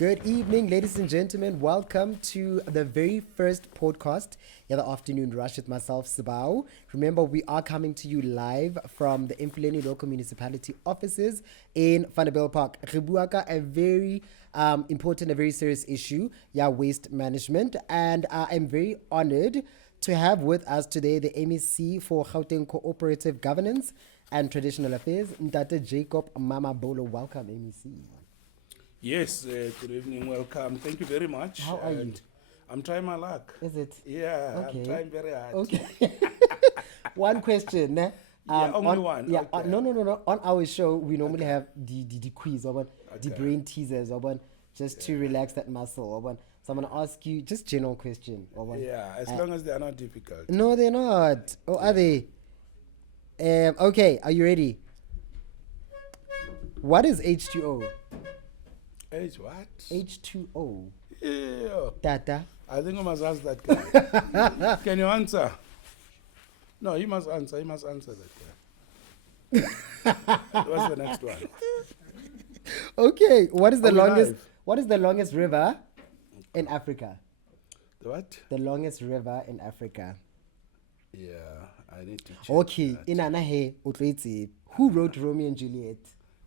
Good evening, ladies and gentlemen. Welcome to the very first podcast in the afternoon rush with myself, Sebao. Remember, we are coming to you live from the Emfuleni local municipality offices in Vanderbilt Park. Rebuaka, a very important, a very serious issue, waste management. And I'm very honored to have with us today the MEC for Gauteng Co-operative Governance and Traditional Affairs, Ntate Jacob Mamabolo. Welcome, MEC. Yes, good evening, welcome. Thank you very much. How are you? I'm trying my luck. Is it? Yeah, Okay. I'm trying very hard. Okay. One question. Only one. Yeah, Okay. no. On our show, we normally have the quiz, or the Okay. brain teasers, or just to relax that muscle. Or so I'm going to ask you just general question. Yeah, as long as they are not difficult. No, they're not. Or are they? Okay, are you ready? What is H2O? Age what? H2O. Yeah. Tata. I think I must ask that guy. Can you answer? No, he must answer. He must answer that guy. What's the next one? Okay. What is the Are we longest? live? What is the longest river in Africa? The what? The longest river in Africa. Yeah, I need to check. Okay. that. In Anahe, who wrote Romeo and Juliet?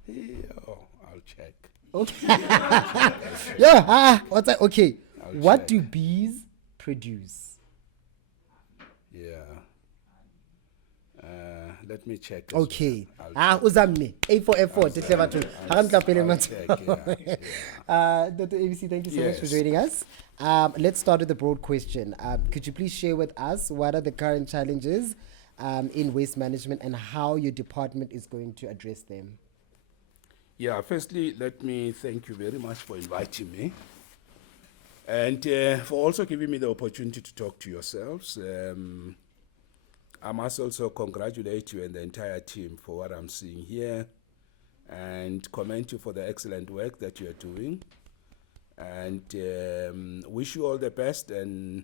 Yeah, I'll check. Okay. What's that? Okay. I'll What check. do bees produce? Yeah. Let me check. as Okay. well. I'll check. Uzamni. A4. I'll check, yeah. Dr. ABC, thank you so much for Yes. joining us. Let's start with the broad question. Could you please share with us what are the current challenges in waste management and how your department is going to address them? Yeah, firstly, let me thank you very much for inviting me and for also giving me the opportunity to talk to yourselves. I must also congratulate you and the entire team for what I'm seeing here and commend you for the excellent work that you're doing and wish you all the best and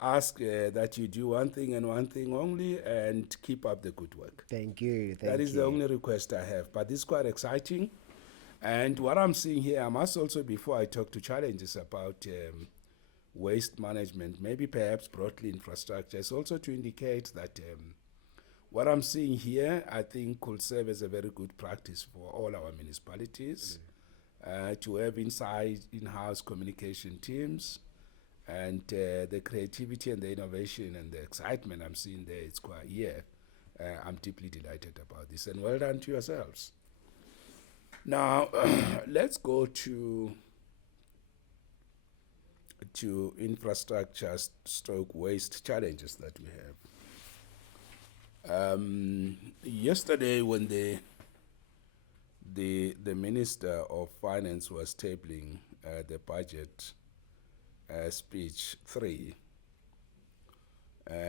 ask that you do one thing and one thing only and keep up the good work. Thank you. That is the only request I have. But this is quite exciting. And what I'm seeing here, I must also, before I talk to challenges about waste management, maybe perhaps broadly infrastructure, is also to indicate that what I'm seeing here, I think could serve as a very good practice for all our municipalities to have in-house communication teams. And the creativity and the innovation and the excitement I'm seeing there, it's quite, I'm deeply delighted about this. And well done to yourselves. Now, let's go to infrastructure stroke waste challenges that we have. Yesterday, when the Minister of Finance was tabling the budget speech 3,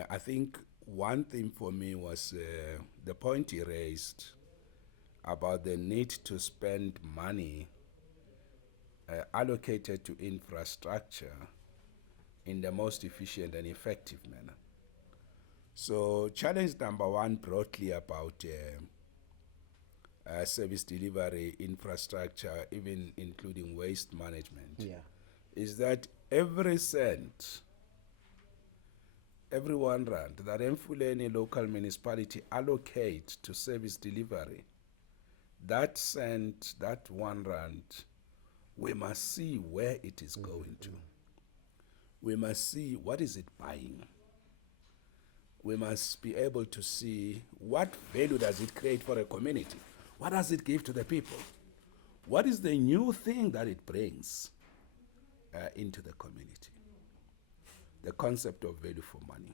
I think one thing for me was the point he raised about the need to spend money allocated to infrastructure in the most efficient and effective manner. So challenge number one broadly about service delivery infrastructure, even including waste management, is that every cent, every 1 rand that Emfuleni local municipality allocate to service delivery, that cent, that 1 rand, we must see where it is going to. We must see what is it buying. We must be able to see what value does it create for a community. What does it give to the people? What is the new thing that it brings into the community? The concept of value for money.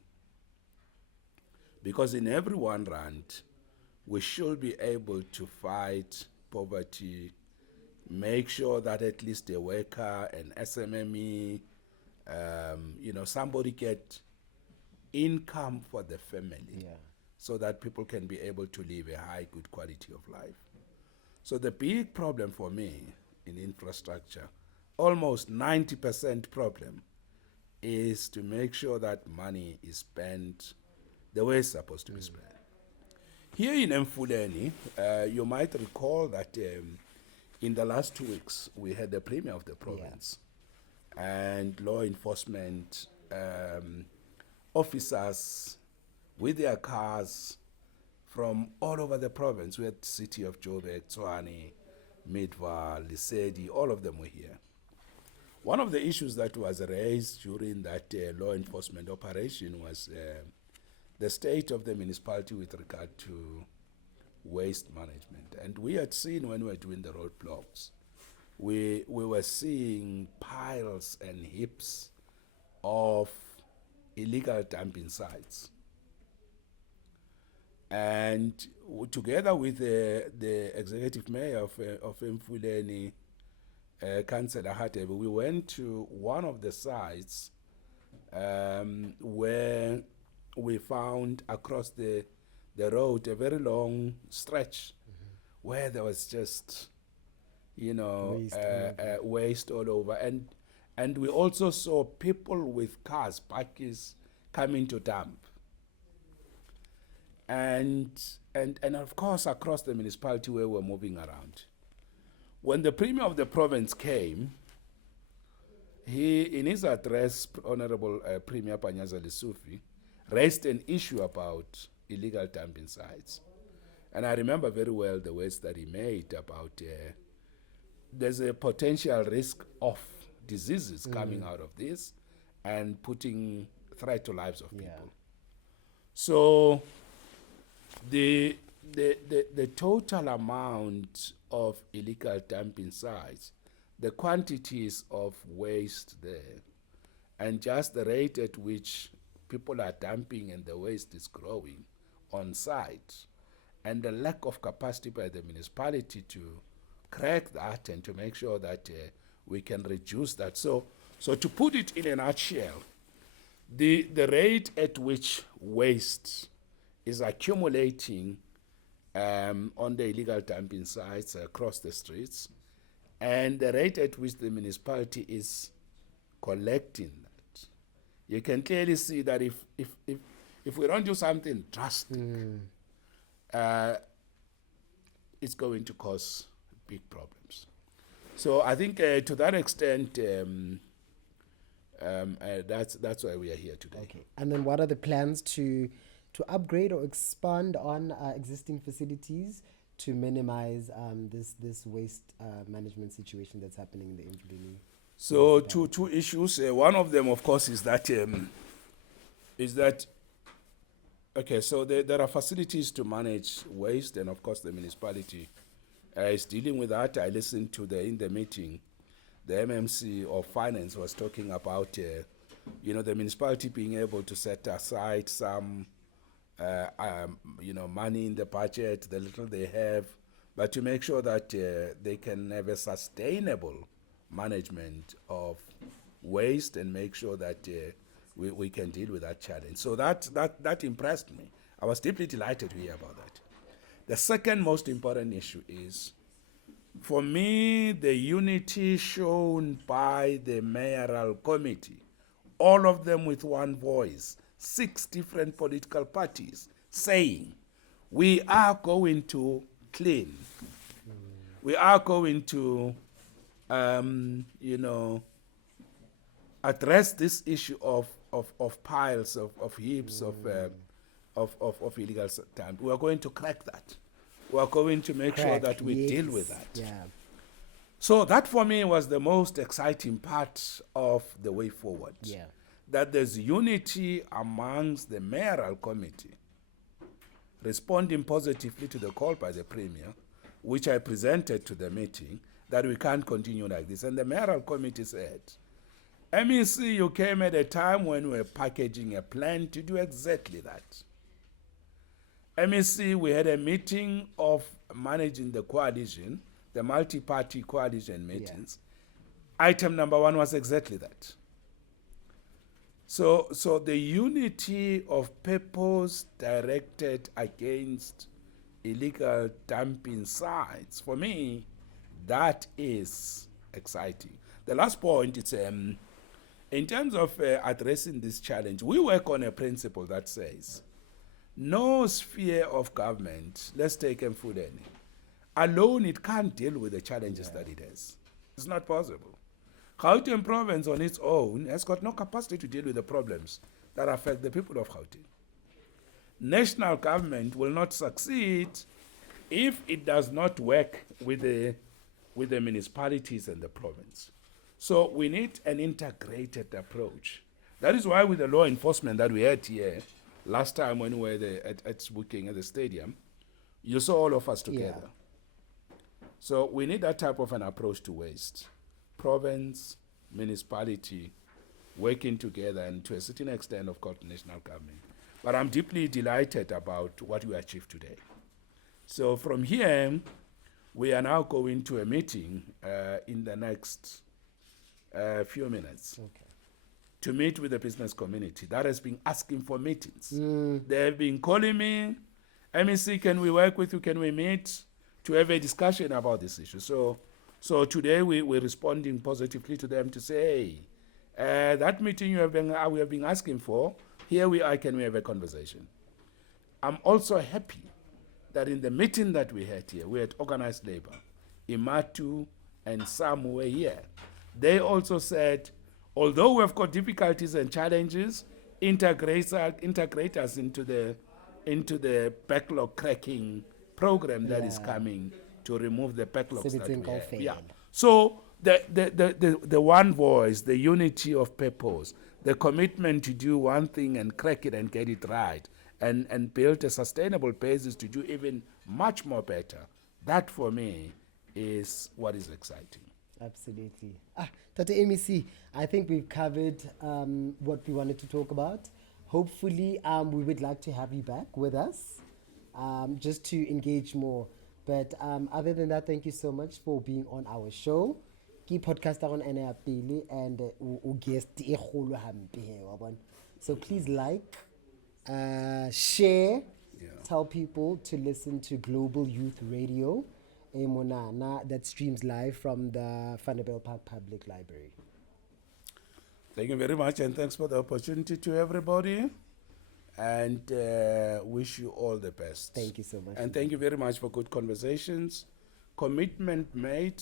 Because in every 1 rand, we should be able to fight poverty, make sure that at least a worker, an SMME, somebody get income for the family so that people can be able to live a high, good quality of life. So the big problem for me in infrastructure, almost 90% problem, is to make sure that money is spent the way it's supposed to be spent. Here in Emfuleni, you might recall that in the last 2 weeks, we had the Premier of the province and law enforcement officers with their cars from all over the province. We had city of Joburg, Tshwane, Midvaal, Lesedi, all of them were here. One of the issues that was raised during that law enforcement operation was the state of the municipality with regard to waste management. And we had seen when we were doing the roadblocks, we were seeing piles and heaps of illegal dumping sites. And together with the executive mayor of Emfuleni, Cllr Radebe, we went to one of the sites where we found across the road a very long stretch where there was just, waste all over. And we also saw people with cars, bakkies, coming to dump. And of course, across the municipality where we're moving around. When the Premier of the province came, he, in his address, Honorable Premier Panyaza Lesufi, raised an issue about illegal dumping sites. And I remember very well the words that he made about there's a potential risk of diseases coming out of this and putting threat to lives of people. So the total amount of illegal dumping sites, the quantities of waste there, and just the rate at which people are dumping and the waste is growing on site, and the lack of capacity by the municipality to crack that and to make sure that we can reduce that. So to put it in a nutshell, the rate at which waste is accumulating on the illegal dumping sites across the streets, and the rate at which the municipality is collecting that, you can clearly see that if we don't do something drastic, it's going to cause big problems. So I think to that extent, that's why we are here today. Okay. And then what are the plans to upgrade or expand on existing facilities to minimize this waste management situation that's happening in the Emfuleni? So two issues. One of them, of course, is that okay. So there are facilities to manage waste, and of course the municipality is dealing with that. I listened to in the meeting, the MMC of Finance was talking about the municipality being able to set aside some money in the budget, the little they have, but to make sure that they can have a sustainable management of waste and make sure that we can deal with that challenge. So that impressed me. I was deeply delighted to hear about that. The second most important issue is, for me, the unity shown by the mayoral committee, all of them with one voice, 6 different political parties saying, we are going to clean. We are going to, address this issue of piles, of heaps, of illegal dump. We are going to crack that. We are going to make sure that we deal with that. Yeah. So that for me was the most exciting part of the way forward. Yeah. That there's unity amongst the mayoral committee, responding positively to the call by the Premier, which I presented to the meeting, that we can't continue like this. And the mayoral committee said, MEC, you came at a time when we were packaging a plan to do exactly that. MEC, we had a meeting of managing the coalition, the multi-party coalition meetings. Yeah. Item number 1 was exactly that. So the unity of purpose directed against illegal dumping sites, for me, that is exciting. The last point, it's in terms of addressing this challenge, we work on a principle that says, no sphere of government, let's take Emfuleni, alone it can't deal with the challenges that it has. It's not possible. Gauteng province on its own has got no capacity to deal with the problems that affect the people of Gauteng. National government will not succeed if it does not work with the municipalities and the province. So we need an integrated approach. That is why with the law enforcement that we had here last time when we were at Sebao at the stadium, you saw all of us together. Yeah. So we need that type of an approach to waste. Province, municipality, working together, and to a certain extent, of course, national government. But I'm deeply delighted about what we achieved today. So from here, we are now going to a meeting in the next few minutes to meet with the business community that has been asking for meetings. They have been calling me, MEC, can we work with you? Can we meet to have a discussion about this issue? So today we're responding positively to them to say, hey, that meeting we have been asking for, here we are, can we have a conversation? I'm also happy that in the meeting that we had here, we had organized labor, Imatu and some who were here. They also said, although we've got difficulties and challenges, integrate us into the backlog cracking program that is coming to remove the backlogs that we have. Yeah. So the one voice, the unity of purpose, the commitment to do one thing and crack it and get it right, and build a sustainable basis to do even much more better, that for me is what is exciting. Absolutely. Dr. MEC, I think we've covered what we wanted to talk about. Hopefully, we would like to have you back with us just to engage more. But other than that, thank you so much for being on our show. Ke podcaster on NAPili and guest e kholo hampe he wa bona. So please like, share, tell people to listen to Global Youth Radio, Monana, that streams live from the Vanderbilt Park Public Library. Thank you very much, and thanks for the opportunity to everybody. And wish you all the best. Thank you so much. And thank you very much for good conversations. Commitment made,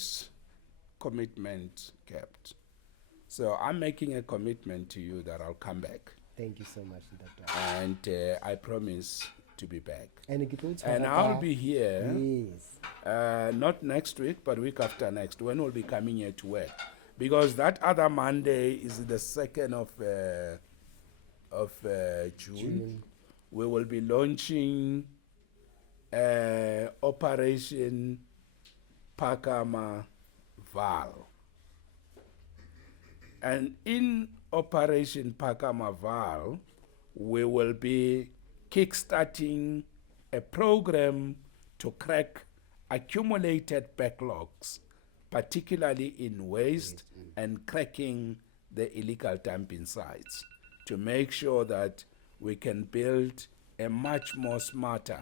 commitment kept. So I'm making a commitment to you that I'll come back. Thank you so much, Doctor. And I promise to be back. And I'll be here, not next week, but week after next, when we'll be coming here to work. Because that other Monday is the 2nd of June. We will be launching Operation Pakama Val. And in Operation Pakama Val, we will be kickstarting a program to crack accumulated backlogs, particularly in waste, and cracking the illegal dumping sites, to make sure that we can build a much more smarter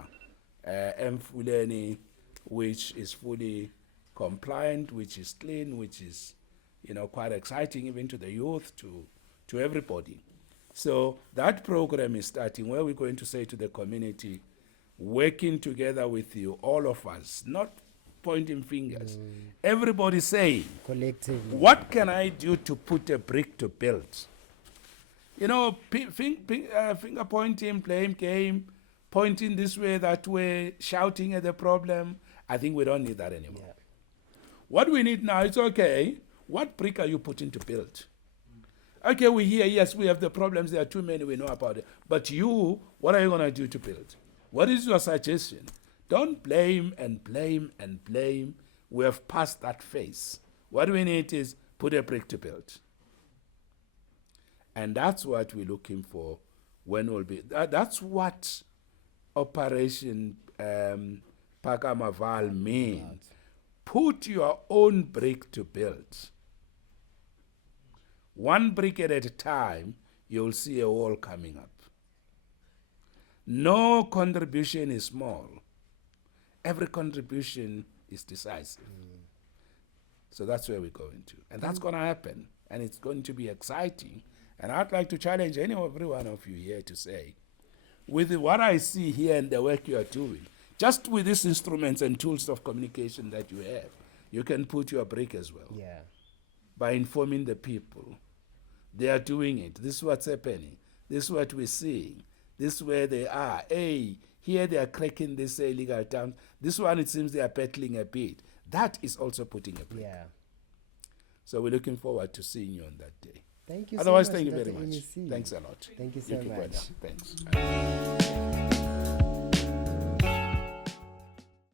Emfuleni, which is fully compliant, which is clean, which is, quite exciting even to the youth, to everybody. So that program is starting, where we're going to say to the community, working together with you, all of us, not pointing fingers, everybody saying, collectively, what can I do to put a brick to build? Finger pointing, playing game, pointing this way, that way, shouting at the problem. I think we don't need that anymore. Yeah. What we need now is, okay, what brick are you putting to build? Okay, we hear, yes, we have the problems, there are too many, we know about it. But you, what are you going to do to build? What is your suggestion? Don't blame and blame and blame. We have passed that phase. What we need is put a brick to build. And that's what we're looking for when we'll be. That's what Operation Pakama Val means. Put your own brick to build. One brick at a time, you'll see a wall coming up. No contribution is small. Every contribution is decisive. So that's where we're going to. And that's going to happen. And it's going to be exciting. And I'd like to challenge every one of you here to say, with what I see here and the work you are doing, just with these instruments and tools of communication that you have, you can put your brick as well. Yeah. By informing the people. They are doing it. This is what's happening. This is what we're seeing. This is where they are. Hey, here they are cracking this illegal terms. This one, it seems they are battling a bit. That is also putting a brick. Yeah. So we're looking forward to seeing you on that day. Thank you Otherwise, so much. thank you Dr. very much. MEC. Thanks a lot. Thank you so keep much. well. Thanks.